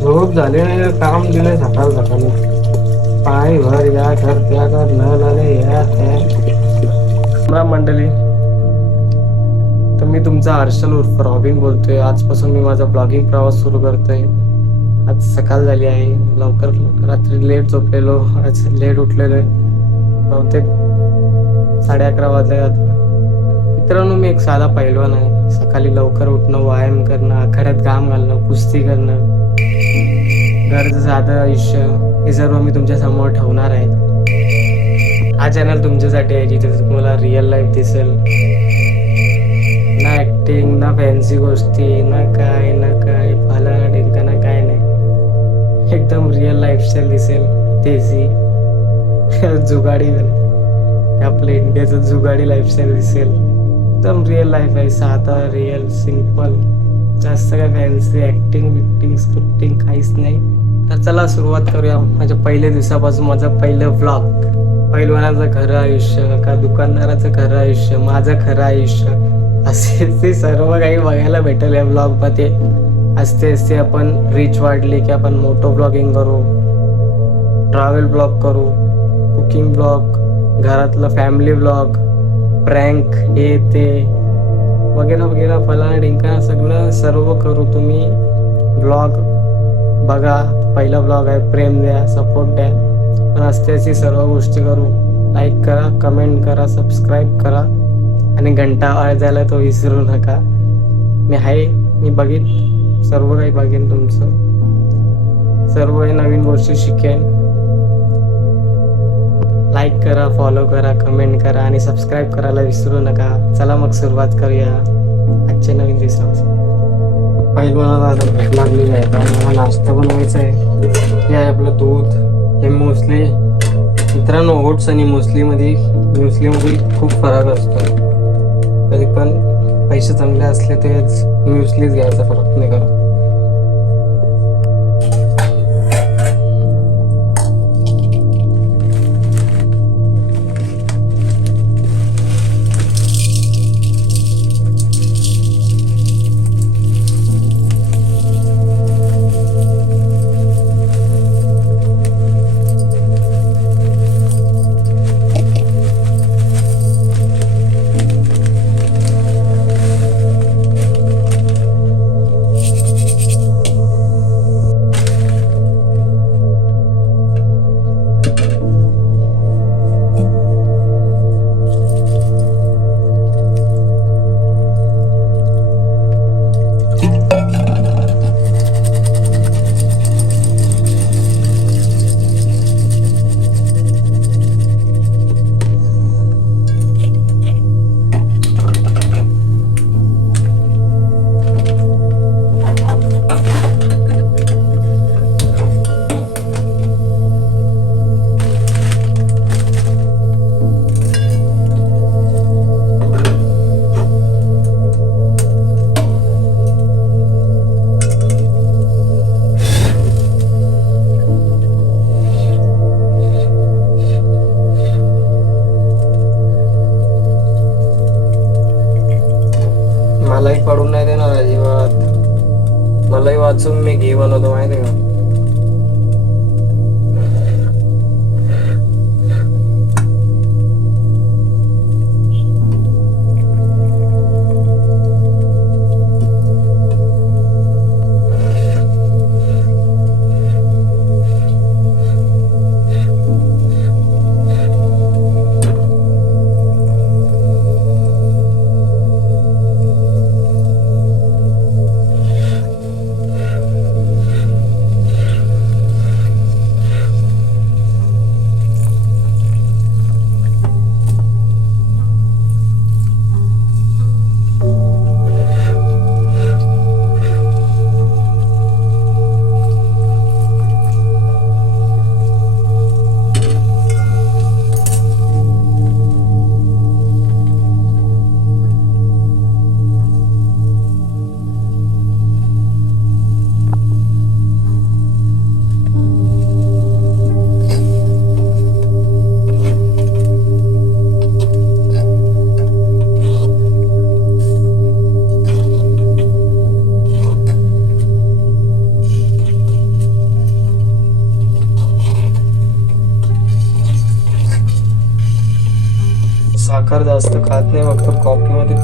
झोप झाले काम दिले सकाळ सकाळी. पाय भर या कर त्या कर न आले या त्या मंडळी तर मी तुमचा हर्षल उर्फ रॉबिन बोलतोय. आजपासून मी माझा ब्लॉगिंग प्रवास सुरू करतोय. आज सकाळ झाली आहे. लवकर रात्री लेट झोपलेलो. आज लेट उठलेलो आहे. बहुतेक साडे अकरा वाजले आता मित्रांनो मी एक साधा पैलवान आहे. सकाळी लवकर उठणं व्यायाम करणं आखाड्यात घाम घालणं कुस्ती करणं गरजेचं आता आयुष्य हे सर्व मी तुमच्यासमोर ठेवणार आहे. हा चॅनल तुमच्यासाठी आहे जिथे तुम्हाला रिअल लाईफ दिसेल. ना ऍक्टिंग ना फॅन्सी गोष्टी ना काय ना काय फला ढिंका ना काय नाही. एकदम रिअल लाईफस्टाईल दिसेल तेजी. जुगाडी आपलं इंडियाचं जुगाडी लाईफस्टाईल दिसेल. एकदम रिअल लाईफ आहे साधा रिअल सिंपल जास्त काय फॅन्सी ॲक्टिंग बिक्टिंग स्क्रिप्टिंग काहीच नाही. तर चला सुरुवात करूया माझ्या पहिल्या दिवसापासून माझं पहिलं ब्लॉग पैलवानाचं खरं आयुष्य का दुकानदाराचं खरं आयुष्य माझं खरं आयुष्य? असे ते सर्व काही बघायला भेटेल या ब्लॉगमध्ये असते असते आपण रीच वाढली की आपण मोठं ब्लॉगिंग करू ट्रॅव्हल ब्लॉग करू कुकिंग ब्लॉग घरातलं फॅमिली ब्लॉग प्रँक हे ते वगैरे वगैरे फला ढिंका सगळं सर्व करू तुम्ही. ब्लॉग बघा. पहिला ब्लॉग आहे प्रेम द्या सपोर्ट द्या. पण असते अशी सर्व गोष्टी करू. लाईक करा कमेंट करा सबस्क्राईब करा. आणि घंटा वाजायला तो विसरू नका. मी आहे मी बघीन. सर्व काही बघेन तुमचं. सर्व नवीन गोष्टी शिकेन. लाईक करा फॉलो करा कमेंट करा आणि सबस्क्राईब करायला विसरू नका. चला मग सुरुवात करूया. आजच्या नवीन दिवसापासून लागलेली आहे नाश्ता बनवायचा आहे. हे आहे आपलं दूध. हे मोस्टली मित्रांनो ओट्स आणि मोस्टलीमध्ये म्युस्लीमध्ये खूप फरक असतो. कधी पण पैसे चांगले असले तेच म्युस्लीच घ्यायचा फरक नाही करत. Watson Miguel é o logo mais. नाही फक्त कॉपीमध्ये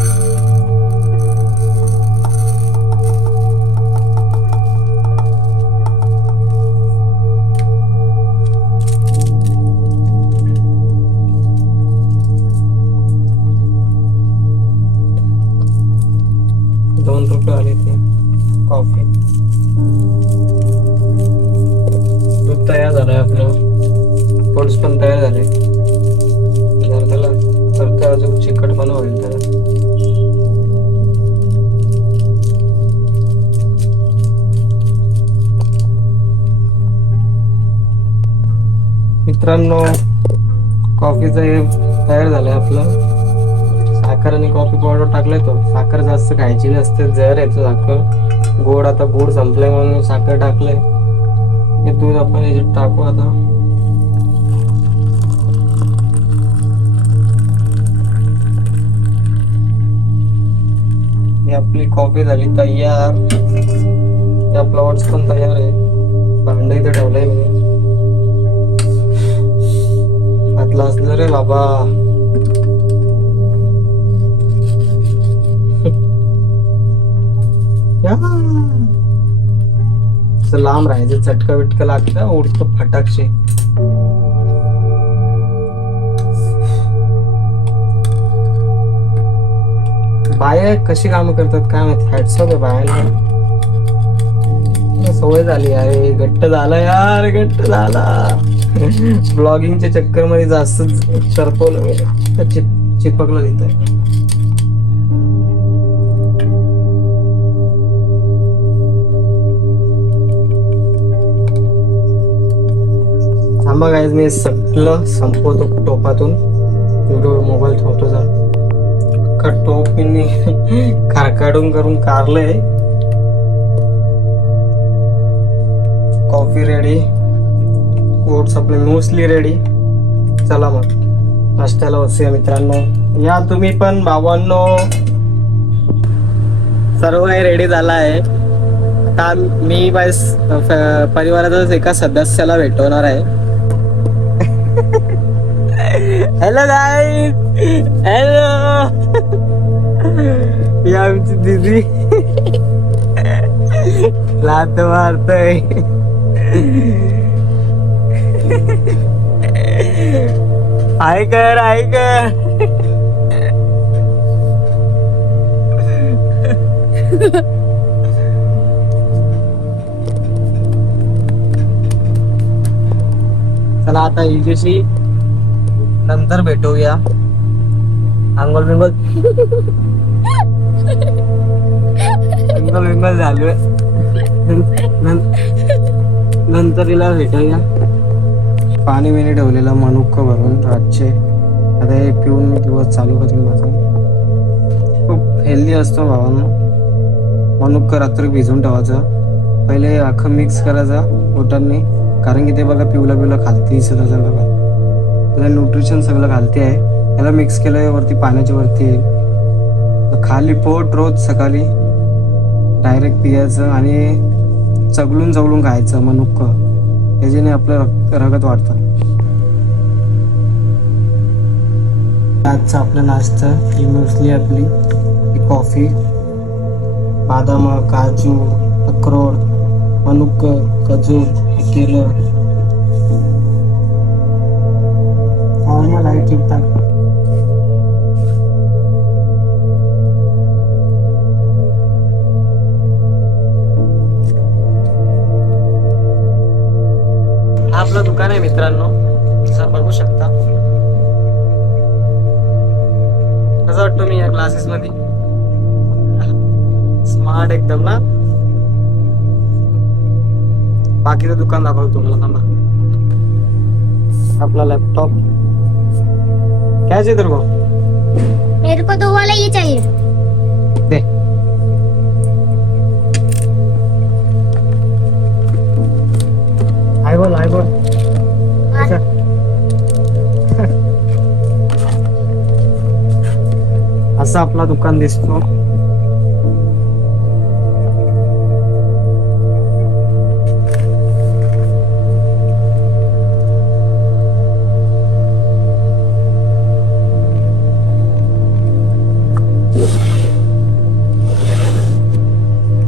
मित्रांनो कॉफीचं हे तयार झालंय आपलं. साखर आणि कॉफी पावडर टाकलंय तो. साखर जास्त खायची नसते जर याचं साखर. गोड आता गोड संपलंय म्हणून साखर टाकलंय. हे दूध आपण याच्यात टाकू आता. ही आपली कॉफी झाली तयार. आपला वॉट्स पण तयार आहे. भांड इथे ठेवलंय मी. हातला असलं रे बाबा. लांब राहायचं चटका बिटका लागत उडतो फटाकशे. बाया कशी कामं करतात काय माहिती? हॅट्सअप आहे बायाला. सवय झाली अरे घट्ट झाला यार घट्ट झाला. ब्लॉगिंगच्या चक्करमध्ये जास्त सरपवलं मी. तर चिप चिपकलं तिथं थांबा गायज मी सगळं संपवतो टोपातून. व्हिडिओ मोबाईल ठेवतो जर. का टोप मी खारकाडून करून कारलंय. कॉफी रेडी ओट्स आपले मोस्टली रेडी चला मग. नाश्त्याला बसूया मित्रांनो. या तुम्ही पण भावांनो. सर्व काही रेडी झाला आहे. आता मी बस परिवारातच एका सदस्याला भेटवणार आहे. हॅलो गाय हॅलो ही आमची दिदी. लात मारतय. आय कर आय कर चला आता हिच्याशी नंतर भेटूया. अंगोल बिंगोल अंगोल बिंगोल झालोय. नंतर तिला भेटूया. पाणी बिणी ठेवलेलं मनुक्क भरून रातचे आता हे पिऊन मी दिवस चालू करेन माझा. खूप हेल्दी असतो भावांना. मनुक्क रात्री भिजवून ठेवायचं. पहिले अख्खं मिक्स करायचं ओटांनी कारण की ते बघा पिवला पिवला खालती सगळं बघा. त्याला न्यूट्रिशन सगळं घालते आहे. त्याला मिक्स केलं वरती पाण्याच्या वरती येईल. खाली पोट रोज सकाळी डायरेक्ट पियायचं आणि चगलून चगलून खायचं मनुक्क. त्याच्याने आपलं रक्त रगत वाढतं. आजचा आपला नाश्ता ही मोस्टली आपली कॉफी बदाम काजू अक्रोड मनुक खजूर केलं. नॉर्मल आहे ठीकठाक हा आपलं दुकान आहे मित्रांनो. बघू शकता. कसा वाटतो मी या क्लासेस मध्ये. स्मार्ट एकदम ना बाकीचं दुकान दाखवतो तुम्हाला थांबा. आपला लॅपटॉप क्या चाहिए तेरे को मेरे को दो वाला ये चाहिए। असा आपला दुकान दिसतो.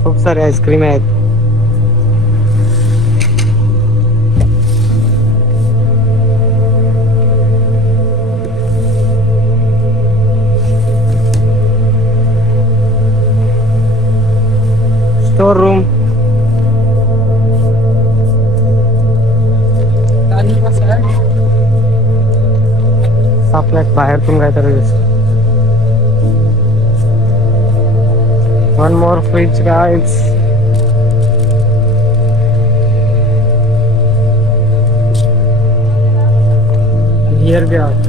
खूप सारे आईस्क्रीम आहेत. आपल्या बाहेरतून काहीतरी दिसत one more fridge guys here we are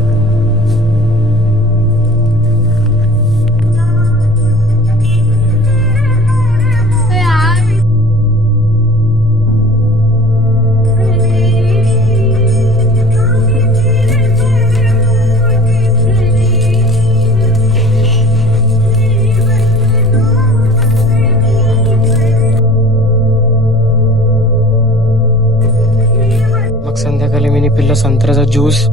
संत्र्याचा ज्यूस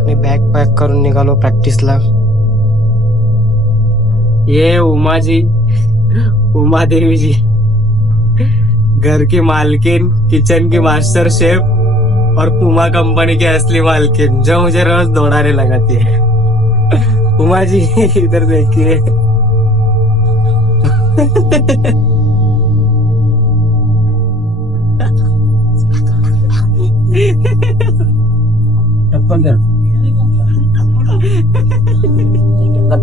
आणि बॅग पॅक करून निघालो प्रॅक्टिसला ये उमाजी उमा देवी घर की मालकिन किचन की मास्टर शेफ और पुमा कंपनी की असली मालकिन जो मुझे रोज दौड़ाने लगाती है. उमा जी इधर देखिए.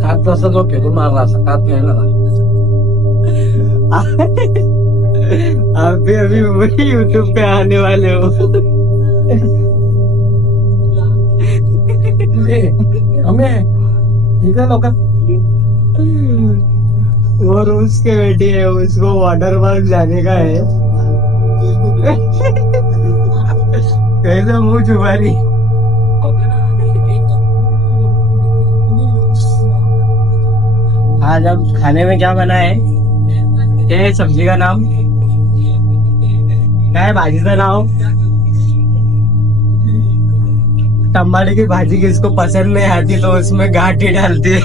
कात तसा जो फेकून मारला असा कात ना अभी अभी वही यूट्यूब पे आने वाले हो इकडे लोक. वो रूस के बेटी है उसको वाटर पार्क जाने का है कैसा मुँह छुपा आज अब खाने में क्या बना है? क्या है सब्ज़ी का नाम? क्या है भाजी का नाम? टमाटर की भाजी किसको पसंद नहीं आती तो उसमें घाटी डालती है।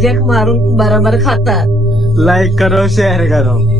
जग मारून बराबर खातात लाइक करो शेयर करो.